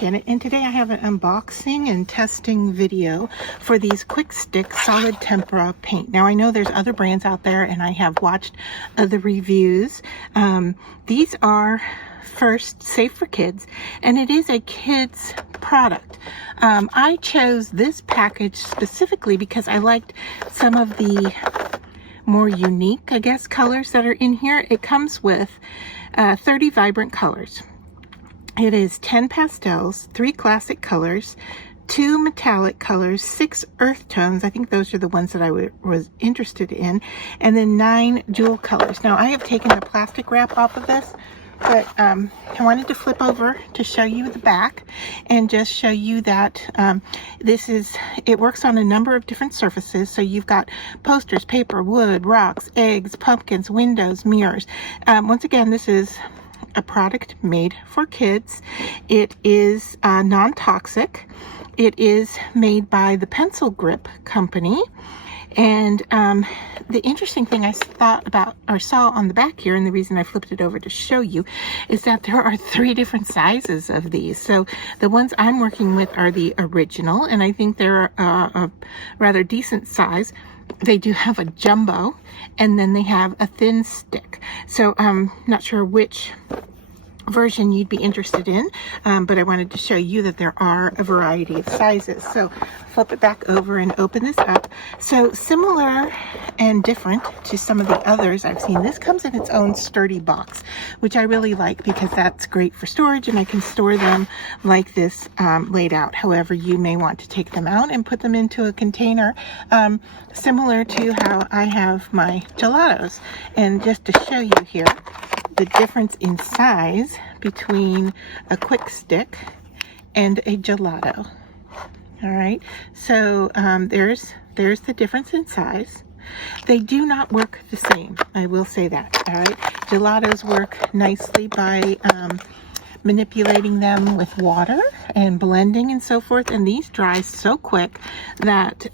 Janet, and today I have an unboxing and testing video for these Kwik Stixs solid tempera paint. Now I know there's other brands out there and I have watched other reviews. These are first safe for kids, and it is a kids product. I chose this package specifically because I liked some of the more unique, I guess, colors that are in here. It comes with 30 vibrant colors. It is 10 pastels, 3 classic colors, 2 metallic colors, 6 earth tones. I think those are the ones that I was interested in, and then 9 jewel colors. Now I have taken the plastic wrap off of this, but I wanted to flip over to show you the back and just show you that it works on a number of different surfaces. So you've got posters, paper, wood, rocks, eggs, pumpkins, windows, mirrors. Once again, this is a product made for kids. It is non-toxic. It is made by the Pencil Grip company. And the interesting thing I thought about or saw on the back here, and the reason I flipped it over to show you, is that there are 3 different sizes of these. So the ones I'm working with are the original, and I think they're a rather decent size. They do have a jumbo, and then they have a thin stick. So I'm not sure which version you'd be interested in, but I wanted to show you that there are a variety of sizes. So flip it back over and open this up. So similar and different to some of the others I've seen, this comes in its own sturdy box, which I really like because that's great for storage, and I can store them like this laid out. However, you may want to take them out and put them into a container, similar to how I have my gelatos. And just to show you here the difference in size between a Kwik Stick and a gelato. All right, so there's the difference in size. They do not work the same, I will say that. All right, gelatos work nicely by manipulating them with water and blending and so forth, and these dry so quick that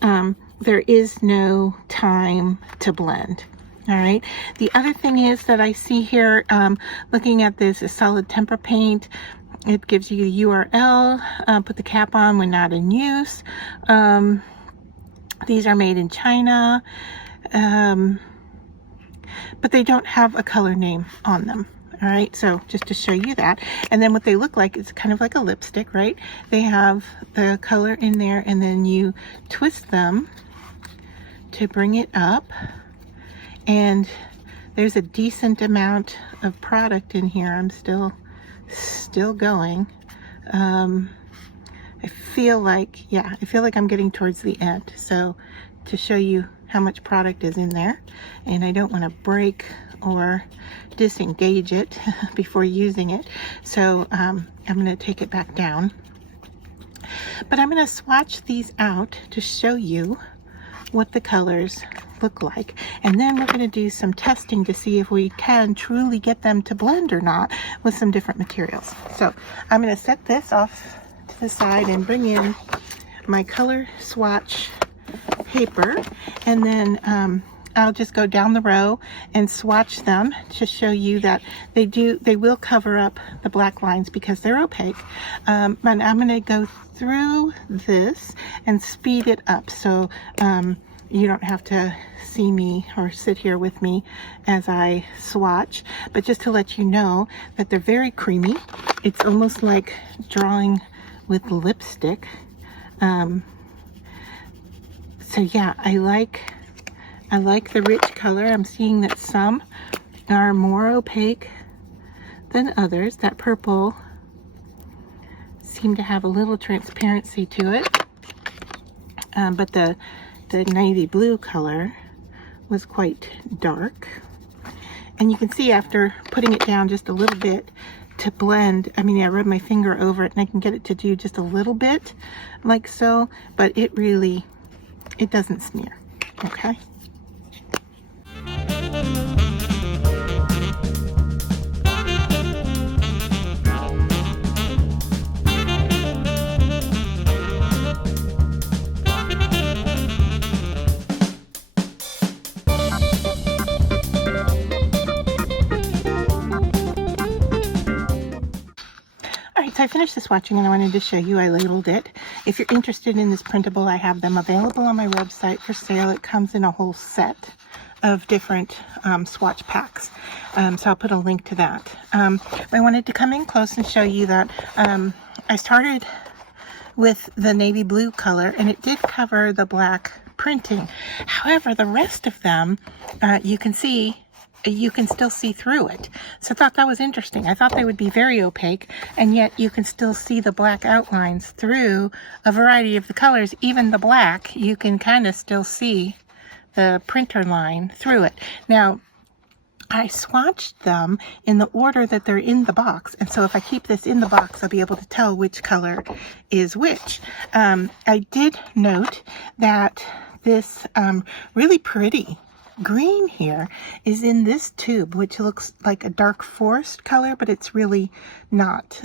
there is no time to blend. All right, the other thing is that I see here, looking at this, is solid tempera paint. It gives you a URL, put the cap on when not in use. These are made in China, but they don't have a color name on them. All right, so just to show you that. And then what they look like is kind of like a lipstick, right? They have the color in there, and then you twist them to bring it up. And there's a decent amount of product in here. I'm still going. I feel like I'm getting towards the end. So to show you how much product is in there, and I don't want to break or disengage it before using it. So I'm going to take it back down. But I'm going to swatch these out to show you what the colors look like, and then we're going to do some testing to see if we can truly get them to blend or not with some different materials. So I'm going to set this off to the side and bring in my color swatch paper, and then I'll just go down the row and swatch them to show you that they will cover up the black lines because they're opaque. But I'm going to go through this and speed it up, so you don't have to see me or sit here with me as I swatch, but just to let you know that they're very creamy. It's almost like drawing with lipstick. So yeah, I like the rich color. I'm seeing that some are more opaque than others. That purple seemed to have a little transparency to it, but the navy blue color was quite dark. And you can see after putting it down just a little bit to blend, I mean, I rub my finger over it and I can get it to do just a little bit like so, but it doesn't smear. Okay. I finished the swatching and I wanted to show you. I labeled it. If you're interested in this printable, I have them available on my website for sale. It comes in a whole set of different swatch packs. So I'll put a link to that. I wanted to come in close and show you that I started with the navy blue color, and it did cover the black printing. However, the rest of them, you can still see through it. So I thought that was interesting. I thought they would be very opaque, and yet you can still see the black outlines through a variety of the colors. Even the black, you can kind of still see the printer line through it. Now, I swatched them in the order that they're in the box, and so if I keep this in the box, I'll be able to tell which color is which. I did note that this really pretty green here is in this tube, which looks like a dark forest color, but it's really not.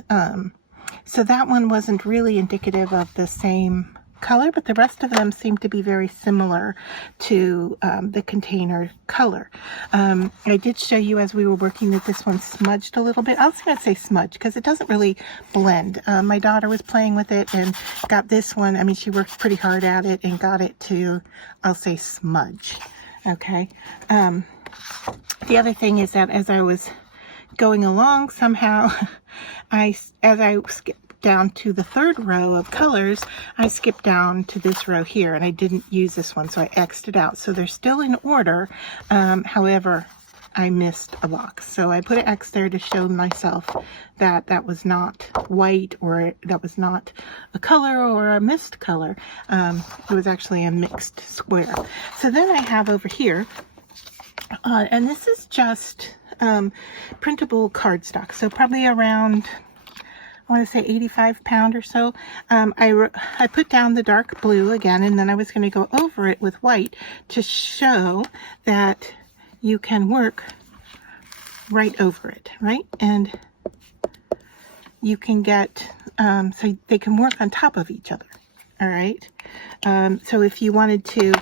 So that one wasn't really indicative of the same color, but the rest of them seem to be very similar to the container color. I did show you as we were working that this one smudged a little bit. I was going to say smudge because it doesn't really blend. My daughter was playing with it and got this one. I mean, she worked pretty hard at it and got it to, I'll say, smudge. Okay. The other thing is that as I was going along, somehow as I skipped down to the third row of colors, I skipped down to this row here, and I didn't use this one, so I X'd it out. So they're still in order. However, I missed a box. So I put an X there to show myself that that was not white, or that was not a color or a missed color. It was actually a mixed square. So then I have over here, and this is just printable cardstock. So probably around, I want to say 85 pound or so. I put down the dark blue again, and then I was going to go over it with white to show that you can work right over it, right? And you can get, so they can work on top of each other, all right? So if you wanted to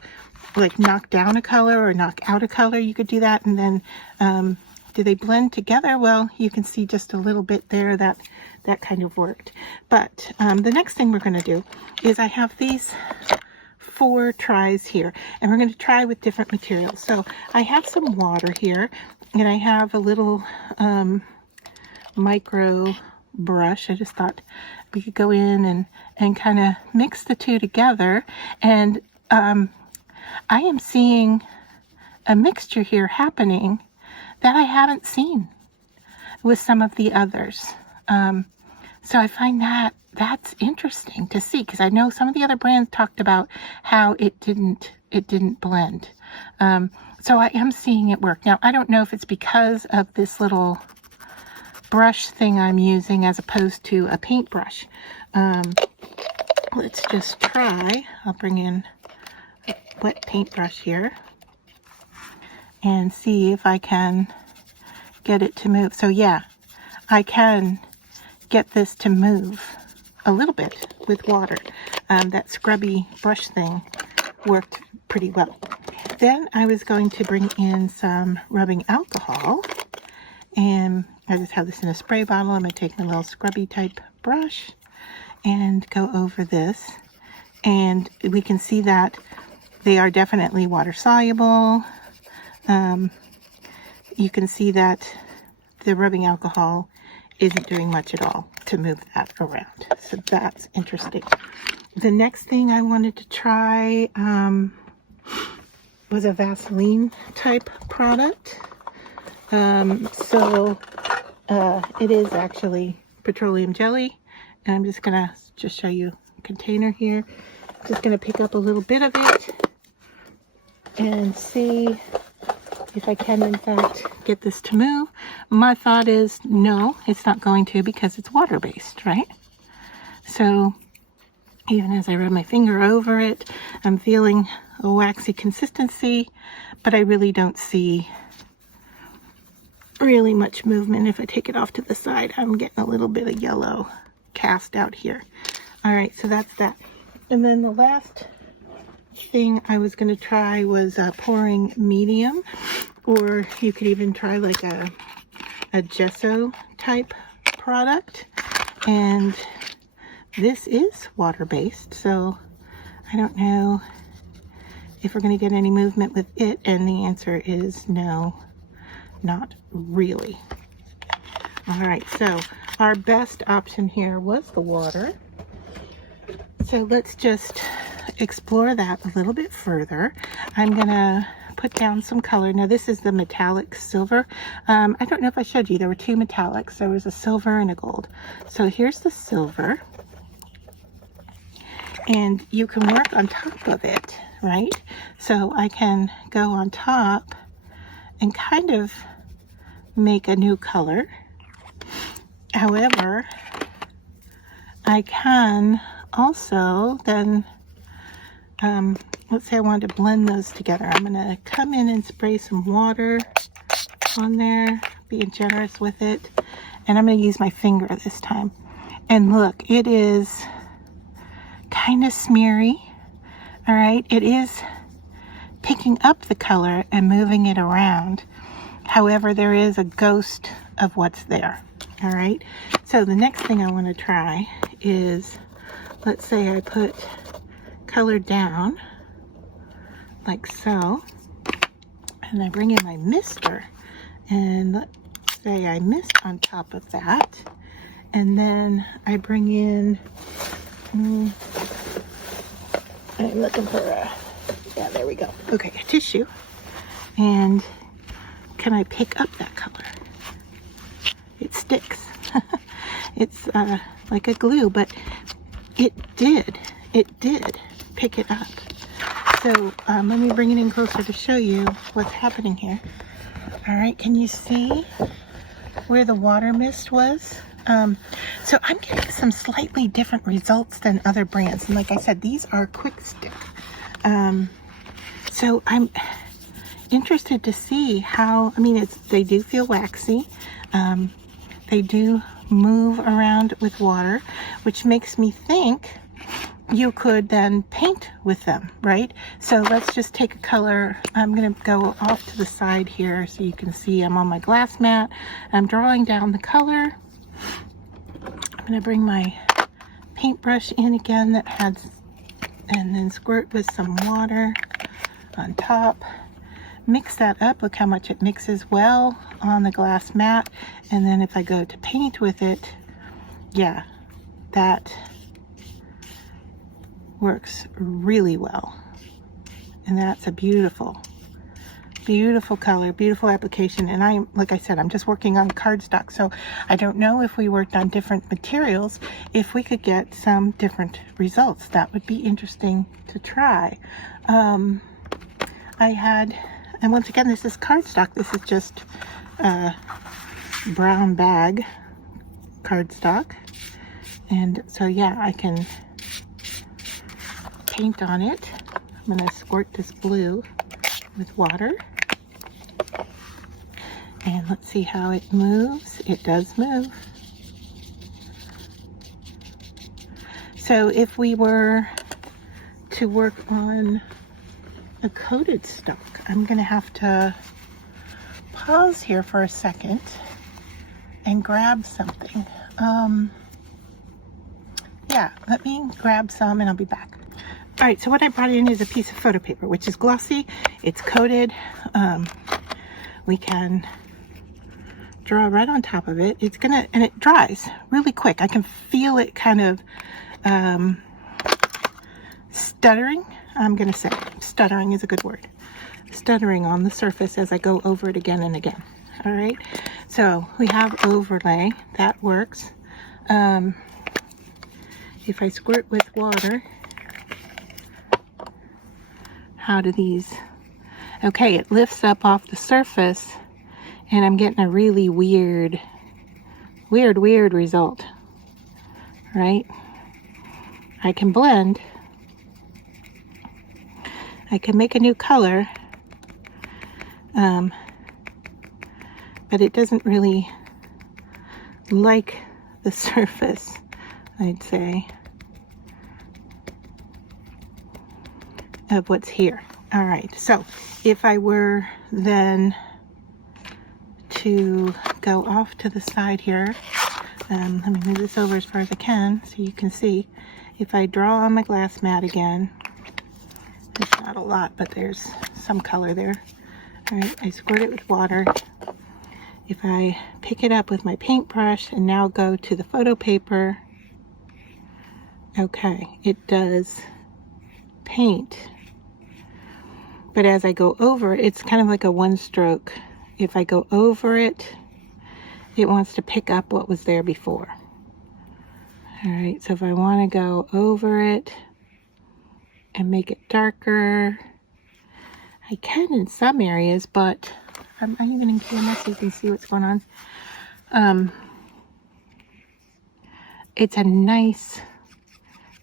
like knock down a color or knock out a color, you could do that. And then do they blend together? Well, you can see just a little bit there that kind of worked. But the next thing we're going to do is I have these 4 tries here, and we're going to try with different materials. So I have some water here, and I have a little micro brush. I just thought we could go in and kind of mix the two together, and I am seeing a mixture here happening that I haven't seen with some of the others. So I find that's interesting to see, because I know some of the other brands talked about how it didn't blend. So I am seeing it work. Now, I don't know if it's because of this little brush thing I'm using as opposed to a paintbrush. Let's just try. I'll bring in a wet paintbrush here and see if I can get it to move. So yeah, I can get this to move a little bit with water. That scrubby brush thing worked pretty well. Then I was going to bring in some rubbing alcohol, and I just have this in a spray bottle. I'm going to take my little scrubby type brush and go over this, and we can see that they are definitely water soluble. You can see that the rubbing alcohol isn't doing much at all to move that around. So that's interesting. The next thing I wanted to try was a Vaseline type product. It is actually petroleum jelly, and I'm just gonna show you a container here. Just gonna pick up a little bit of it and see if I can in fact get this to move. My thought is no, it's not going to, because it's water-based, right? So even as I rub my finger over it, I'm feeling a waxy consistency, but I really don't see really much movement. If I take it off to the side, I'm getting a little bit of yellow cast out here. All right, so that's that. And then the last thing I was going to try was pouring medium, or you could even try like a gesso type product. And this is water-based, so I don't know if we're going to get any movement with it, and the answer is no, not really. All right, so our best option here was the water. So let's just explore that a little bit further. I'm going to put down some color. Now this is the metallic silver. I don't know if I showed you, there were two metallics. There was a silver and a gold. So here's the silver. And you can work on top of it, right? So I can go on top and kind of make a new color. However, I can also then, let's say I want to blend those together. I'm going to come in and spray some water on there, being generous with it. And I'm going to use my finger this time. And look, it is kind of smeary. All right, it is picking up the color and moving it around. However, there is a ghost of what's there. All right, so the next thing I want to try is, let's say I put color down like so, and I bring in my mister, and let's say I mist on top of that, and then I bring in, I'm looking for a, yeah, there we go. Okay, a tissue, and can I pick up that color? It sticks. It's like a glue, but it did pick it up. So let me bring it in closer to show you what's happening here. All right, can you see where the water mist was? So I'm getting some slightly different results than other brands. And like I said, these are Kwik Stixs. So I'm interested to see how, I mean, they do feel waxy. They do move around with water, which makes me think you could then paint with them, right? So let's just take a color. I'm going to go off to the side here so you can see I'm on my glass mat. I'm drawing down the color. I'm going to bring my paintbrush in again that has, and then squirt with some water on top. Mix that up. Look how much it mixes well on the glass mat. And then if I go to paint with it, yeah, that works really well. And that's a beautiful, beautiful color, beautiful application. And like I said, I'm just working on cardstock, so I don't know if we worked on different materials, if we could get some different results. That would be interesting to try. And once again, this is cardstock. This is just brown bag cardstock. And so yeah, I can paint on it. I'm going to squirt this blue with water. And let's see how it moves. It does move. So if we were to work on a coated stock, I'm going to have to pause here for a second and grab something. Yeah, let me grab some and I'll be back. All right, so what I brought in is a piece of photo paper, which is glossy. It's coated. We can draw right on top of it. And it dries really quick. I can feel it kind of stuttering. I'm gonna say stuttering is a good word. Stuttering on the surface as I go over it again and again. All right, so we have overlay, that works. If I squirt with water, how do these, okay, it lifts up off the surface and I'm getting a really weird result, right? I can blend, I can make a new color, but it doesn't really like the surface, I'd say, of what's here. All right, so if I were then to go off to the side here, Let me move this over as far as I can so you can see. If I draw on my glass mat again, it's not a lot, but there's some color there. All right, I squirt it with water. If I pick it up with my paintbrush and now go to the photo paper, okay, it does paint. But as I go over, it's kind of like a one stroke. If I go over it, it wants to pick up what was there before. All right, so if I want to go over it and make it darker, I can in some areas, but I'm even in camera so you can see what's going on. It's a nice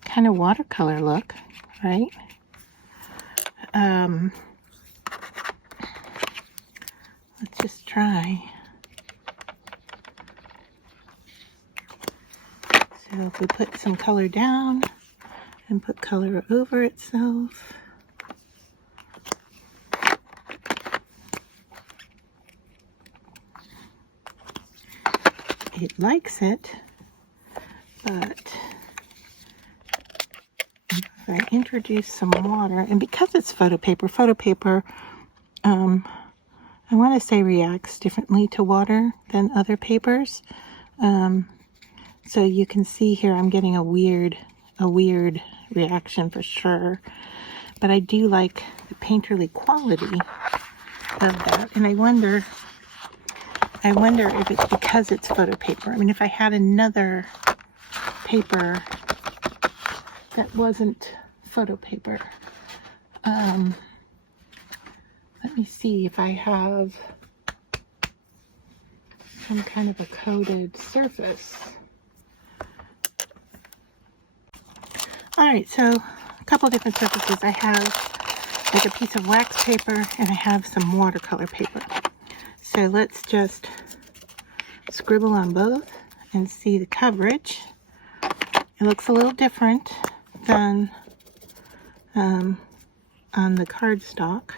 kind of watercolor look, right? Let's just try. So if we put some color down and put color over itself. It likes it, but if I introduce some water, and because it's photo paper, I want to say reacts differently to water than other papers. So you can see here I'm getting a weird reaction for sure. But I do like the painterly quality of that. And I wonder if it's because it's photo paper. I mean, if I had another paper that wasn't photo paper. Let me see if I have some kind of a coated surface. All right, so a couple different surfaces. I have like a piece of wax paper and I have some watercolor paper. So let's just scribble on both and see the coverage. It looks a little different than on the cardstock,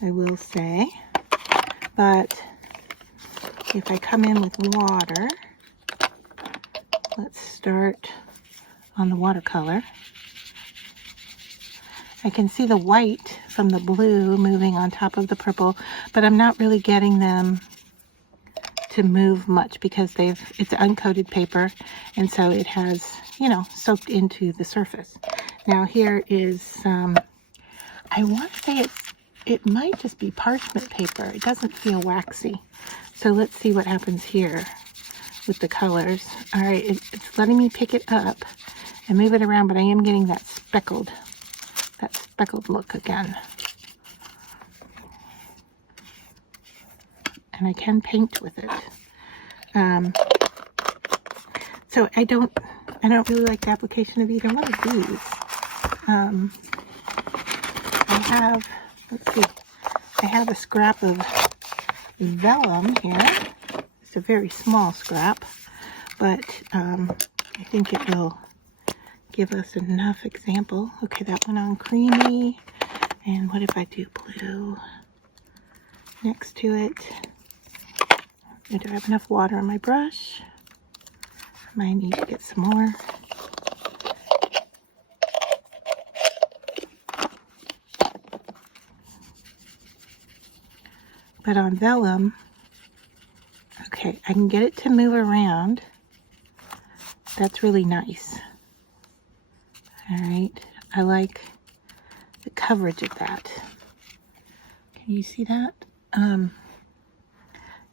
I will say. But if I come in with water, let's start on the watercolor. I can see the white from the blue moving on top of the purple, but I'm not really getting them to move much because it's uncoated paper, and so it has, you know, soaked into the surface. Now here is I want to say it might just be parchment paper. It doesn't feel waxy. So let's see what happens here with the colors. All right, it's letting me pick it up and move it around, but I am getting that speckled look again. And I can paint with it. So I don't really like the application of either one of these. I have a scrap of vellum here. It's a very small scrap, but I think it will give us enough example. Okay, that went on creamy. And what if I do blue next to it? Do I have enough water on my brush? I might need to get some more. But on vellum, okay, I can get it to move around. That's really nice. All right, I like the coverage of that. Can you see that?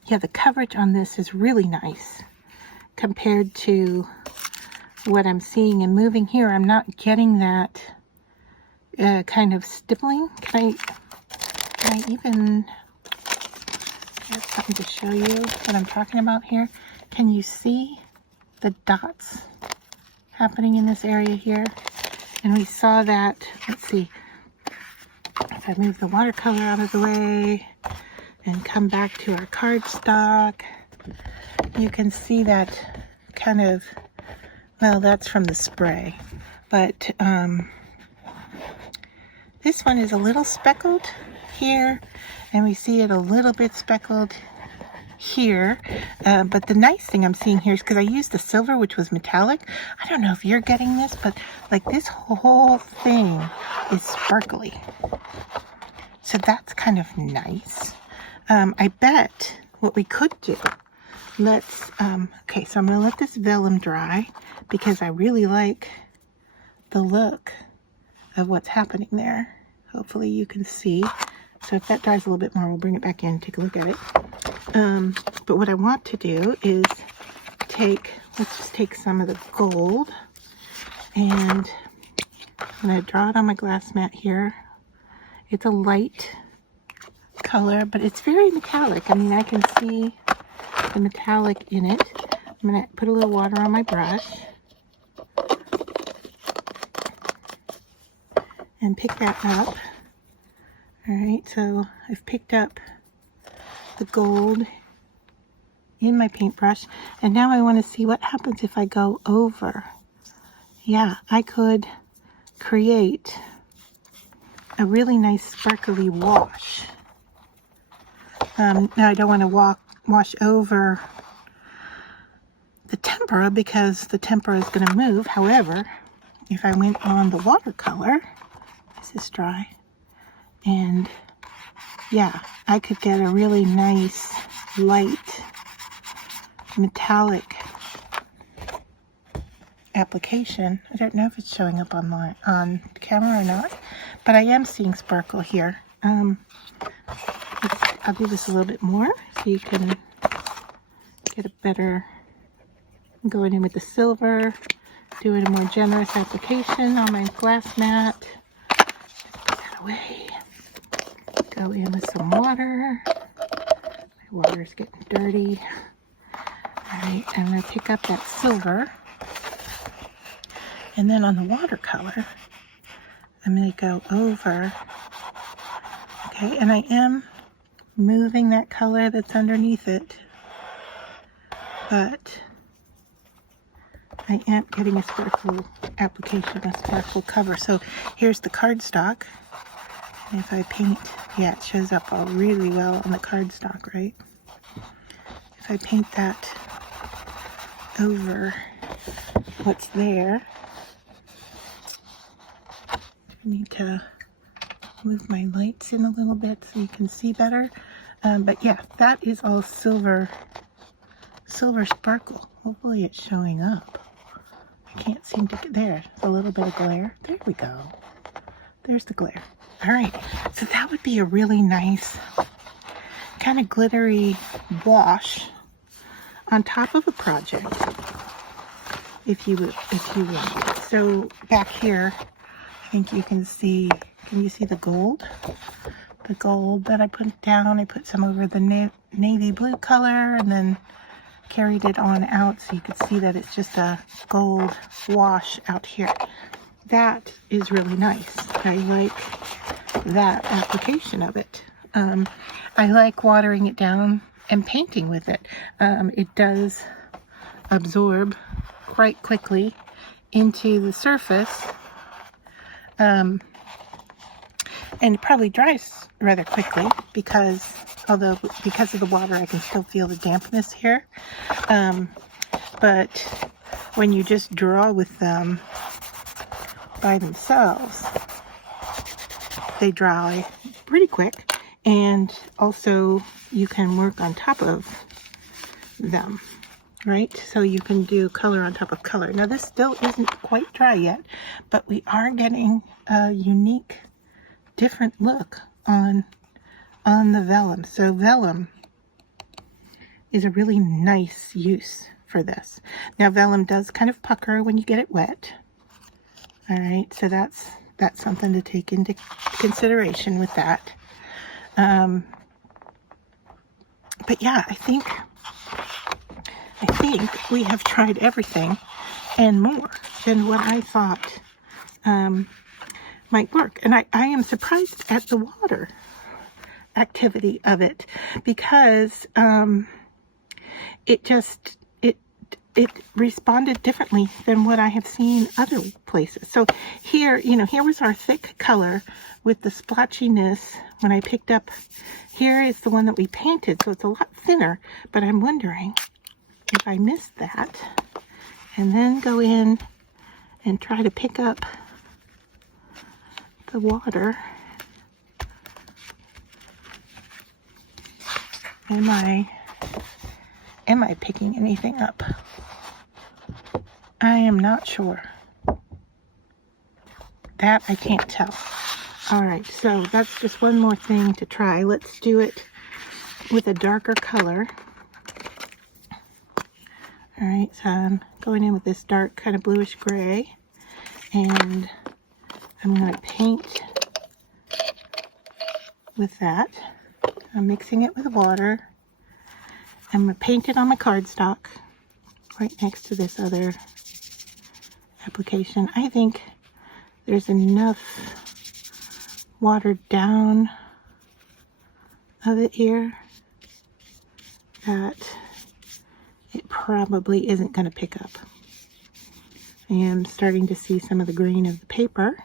Yeah, the coverage on this is really nice compared to what I'm seeing and moving here. I'm not getting that kind of stippling. Can I even have something to show you what I'm talking about here? Can you see the dots happening in this area here? And we saw that, let's see, if I move the watercolor out of the way and come back to our cardstock, you can see that kind of, well, that's from the spray. But this one is a little speckled here, and we see it a little bit speckled here, but the nice thing I'm seeing here is because I used the silver, which was metallic. I don't know if you're getting this, but like this whole thing is sparkly. So that's kind of nice. I bet what we could do, let's, okay, so I'm going to let this vellum dry because I really like the look of what's happening there. Hopefully you can see. So if that dries a little bit more, we'll bring it back in, take a look at it. But what I want to do is let's just take some of the gold, and I'm going to draw it on my glass mat here. It's a light color, but it's very metallic. I mean, I can see the metallic in it. I'm going to put a little water on my brush and pick that up. All right, so I've picked up the gold in my paintbrush, and now I want to see what happens if I go over. Yeah, I could create a really nice sparkly wash. Now I don't want to wash over the tempera because the tempera is going to move. However, if I went on the watercolor, this is dry, and yeah, I could get a really nice light metallic application. I don't know if it's showing up on camera or not, but I am seeing sparkle here. I'll do this a little bit more so you can get a better, going in with the silver, doing a more generous application on my glass mat. Put that away. Go in with some water. My water's getting dirty. Alright, I'm going to pick up that silver. And then on the watercolor, I'm going to go over. Okay, and I am moving that color that's underneath it. But I am getting a sparkle application, a sparkle cover. So here's the cardstock. And if I paint, yeah, it shows up all really well on the cardstock, right? If I paint that over what's there, I need to move my lights in a little bit so you can see better. But yeah, that is all silver sparkle. Hopefully it's showing up. I can't seem to get there. A little bit of glare. There we go. There's the glare. All right, so that would be a really nice kind of glittery wash on top of a project, if you would. So back here, I think you can see. Can you see the gold? The gold that I put down. I put some over the navy blue color, and then carried it on out so you could see that it's just a gold wash out here. That is really nice. I like that application of it. I like watering it down and painting with it. It does absorb quite quickly into the surface, and it probably dries rather quickly because of the water, I can still feel the dampness here. But when you just draw with them by themselves, they dry pretty quick, and also you can work on top of them, right? So you can do color on top of color. Now this still isn't quite dry yet, but we are getting a unique, different look on the vellum. So vellum is a really nice use for this. Now vellum does kind of pucker when you get it wet. All right, so that's something to take into consideration with that. But yeah, I think we have tried everything and more than what I thought might work. And I am surprised at the water activity of it, because it it responded differently than what I have seen other places. So here, here was our thick color with the splotchiness when I picked up. Here is the one that we painted, so it's a lot thinner, but I'm wondering if I missed that and then go in and try to pick up the water. Am I picking anything up? I am not sure. That I can't tell. All right, so that's just one more thing to try. Let's do it with a darker color. All right, so I'm going in with this dark kind of bluish gray, and I'm going to paint with that. I'm mixing it with water. I'm going to paint it on my cardstock right next to this other application. I think there's enough watered down of it here that it probably isn't going to pick up. I am starting to see some of the green of the paper.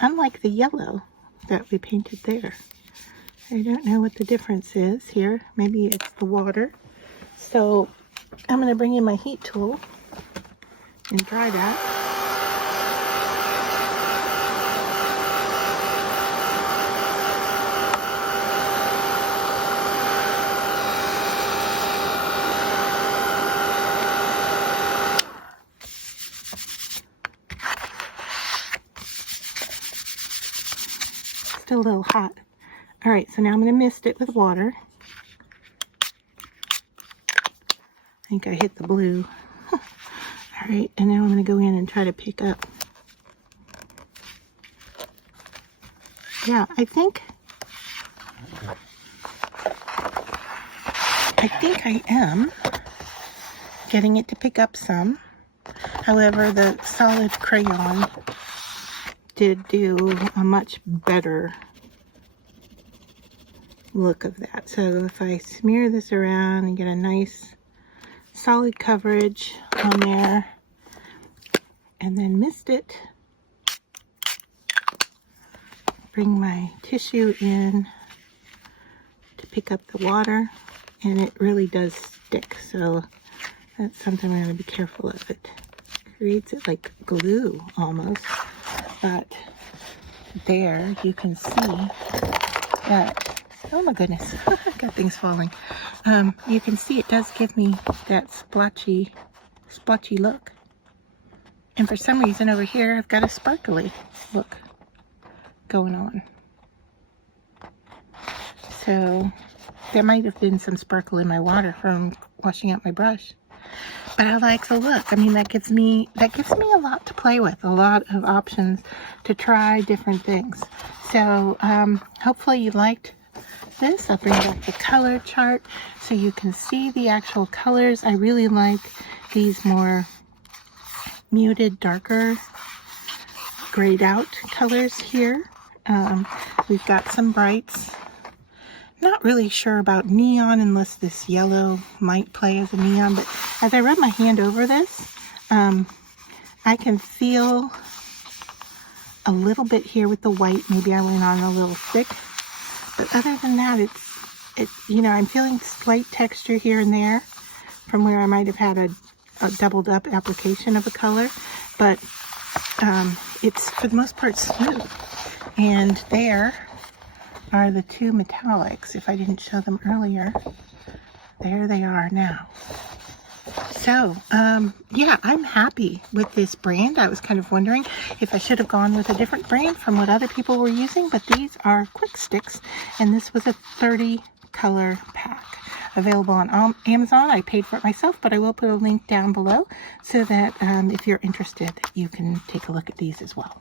Unlike the yellow that we painted there. I don't know what the difference is here. Maybe it's the water. So I'm going to bring in my heat tool and dry that. Still a little hot. All right, so now I'm going to mist it with water. I think I hit the blue. All right, and now I'm going to go in and try to pick up. Yeah, I think I am getting it to pick up some. However, the solid crayon did do a much better look of that. So if I smear this around and get a nice solid coverage on there and then mist it, bring my tissue in to pick up the water, and it really does stick, so that's something I'm going to be careful of. It creates it like glue almost. But there you can see that, oh my goodness, I've got things falling. You can see it does give me that splotchy look. And for some reason over here, I've got a sparkly look going on. So there might have been some sparkle in my water from washing out my brush. But I like the look. I mean, that gives me a lot to play with, a lot of options to try different things. So hopefully you liked this. I'll bring back the color chart so you can see the actual colors. I really like these more muted, darker, grayed out colors here. We've got some brights. Not really sure about neon unless this yellow might play as a neon, but as I rub my hand over this, I can feel a little bit here with the white. Maybe I went on a little thick, but other than that, it's I'm feeling slight texture here and there from where I might have had a doubled up application of a color, but it's for the most part smooth. And there are the two metallics. If I didn't show them earlier, there they are now. So yeah, I'm happy with this brand. I was kind of wondering if I should have gone with a different brand from what other people were using, but these are Kwik Stixs, and this was a 30 color pack available on Amazon. I paid for it myself, but I will put a link down below so that if you're interested, you can take a look at these as well.